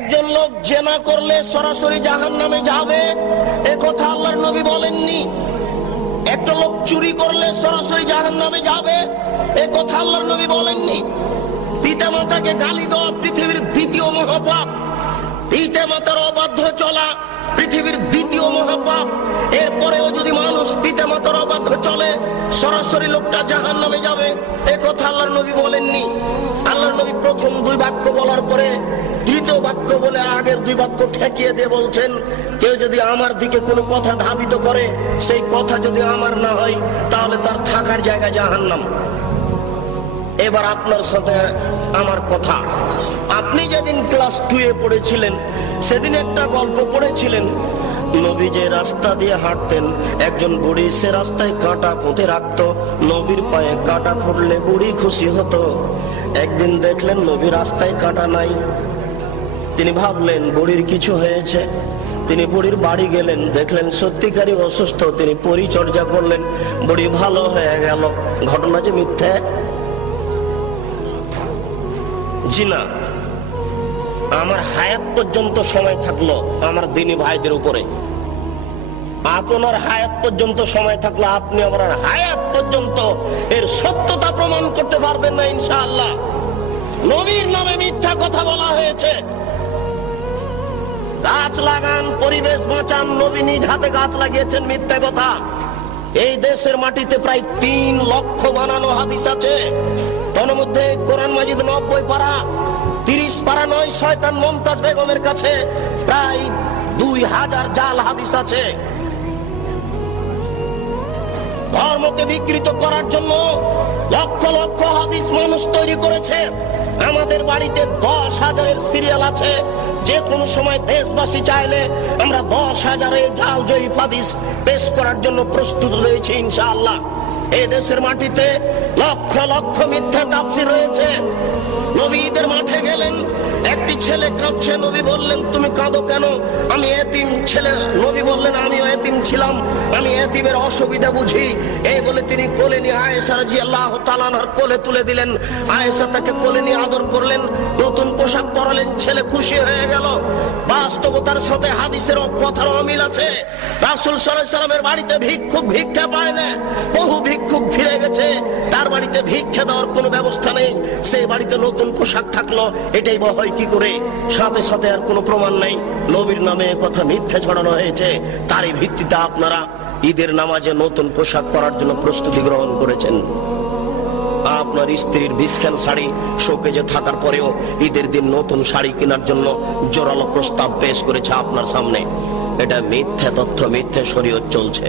একজন লোক জেনা করলে সরাসরি জাহান্নামে যাবে, এ কথা আল্লাহর নবী বলেননি। একটা লোক চুরি করলে সরাসরি জাহান্নামে যাবে, এ কথা আল্লাহর নবী বলেননি। পিতামাতাকে গালি দেওয়া পৃথিবীর দ্বিতীয় মহাপাপ, পিতামাতার অবাধ্য চলা পৃথিবীর দ্বিতীয় মহাপাপ। এরপরেও যদি মানুষ পিতামাতার অবাধ্য চলে, সরাসরি লোকটা জাহান্নামে যাবে, এ কথা আল্লাহর নবী বলেননি। আল্লাহর নবী প্রথম দুই বাক্য বলার পরে তৃতীয় বাক্য বলে আগের দুই বাক্য ঠেকিয়ে দিয়ে বলছেন, কেউ যদি আমার দিকে কোনো কথা ধাবিত করে, সেই কথা যদি আমার না হয়, তাহলে তার থাকার জায়গা জাহান্নাম। এবার আপনার সাথে আমার কথা, আপনি যেদিন ক্লাস 2-এ পড়েছিলেন, সেদিন একটা গল্প পড়েছিলেন। নবী যে রাস্তা দিয়ে হাঁটতেন, একজন বুড়ি সে রাস্তায় কাঁটা পুঁতে রাখতো। নবীর পায়ে কাঁটা ফুটলে বুড়ি খুশি হতো। একদিন দেখলেন নবী রাস্তায় কাঁটা নাই। তিনি ভাবলেন বুড়ির কিছু হয়েছে। তিনি বুড়ির বাড়ি গেলেন, দেখলেন সত্যিকারই অসুস্থ। তিনি পরিচর্যা করলেন, বুড়ি ভালো হয়ে গেল। ঘটনা যে মিথ্যে? জি না। আমার হায়াত পর্যন্ত সময় থাকলো আমার দিনী ভাইদের উপরে, আপনার হায়াত পর্যন্ত সময় থাকলো আপনি আমার হায়াত পর্যন্ত এর সত্যতা প্রমাণ করতে পারবেন না ইনশাআল্লাহ। নবীর নামে মিথ্যা কথা বলা হয়েছে। গাছ লাগান, পরিবেশ বাঁচান, নবী নিজ হাতে গাছ লাগিয়েছেন, মিথ্যা কথা। এই দেশের মাটিতে প্রায় 3 লক্ষ বানানো হাদিস আছে। তার মধ্যে কোরআন মাজিদ 90 পারা, 30 পারা নয়, শয়তান মমতাজ বেগমের কাছে প্রায় 2000 জাল হাদিস আছে। ধর্মকে বিকৃত করার জন্য লক্ষ লক্ষ হাদিস মানুষ তৈরি করেছে। আমাদের বাড়িতে 10,000-এর সিরিয়াল আছে। যে কোনো সময় দেশবাসী চাইলে আমরা 10,000 জাল জয়ীফ হাদিস পেশ করার জন্য প্রস্তুত রয়েছে ইনশাআল্লাহ। এই দেশের মাটিতে লক্ষ লক্ষ মিথ্যা তাফসীর রয়েছে। নবী ঈদের মাঠে গেলেন, একটি ছেলে কাঁদছে। নবী বললেন, তুমি কাঁদো কেন? আমি এতিম ছেলে। নবী বললেন, আমিও এতিম ছিলাম, আমি এতিমের অসুবিধা বুঝি। এই বলে তিনি কোলে নিয়ে আয়েশা রাদিয়াল্লাহু তাআলা আনহার কোলে তুলে দিলেন। আয়েশা তাকে কোলে নিয়ে আদর করলেন, নতুন পোশাক পরালেন। ছেলে খুশি হয়ে গেল। বাস্তবতার সাথে হাদিসের কথার অমিল আছে। রাসূল সাল্লাল্লাহু আলাইহি সাল্লামের বাড়িতে ভিক্ষুক ভিক্ষা পায় না। বহু ভিক্ষুক ফিরে গেছে, তার বাড়িতে ভিক্ষা দেওয়ার কোনো ব্যবস্থা নেই। সেই বাড়িতে নতুন পোশাক থাকলো, এটাই বা হয় কি করে? সাথে সাথে আর কোনো প্রমাণ নাই। নবীর নামে কথা মিথ্যা ছড়ানো হয়েছে। তারই ভিত্তিতে আপনারা ঈদের নামাজে নতুন পোশাক পরার জন্য প্রস্তুতি গ্রহণ করেছেন। আপনার স্ত্রীর বিশখান শাড়ি শোকেজে থাকার পরেও ঈদের দিন নতুন শাড়ি কেনার জন্য জোরালো প্রস্তাব পেশ করেছে আপনার সামনে। এটা মিথ্যা তথ্য, মিথ্যা শরীয়ত চলছে।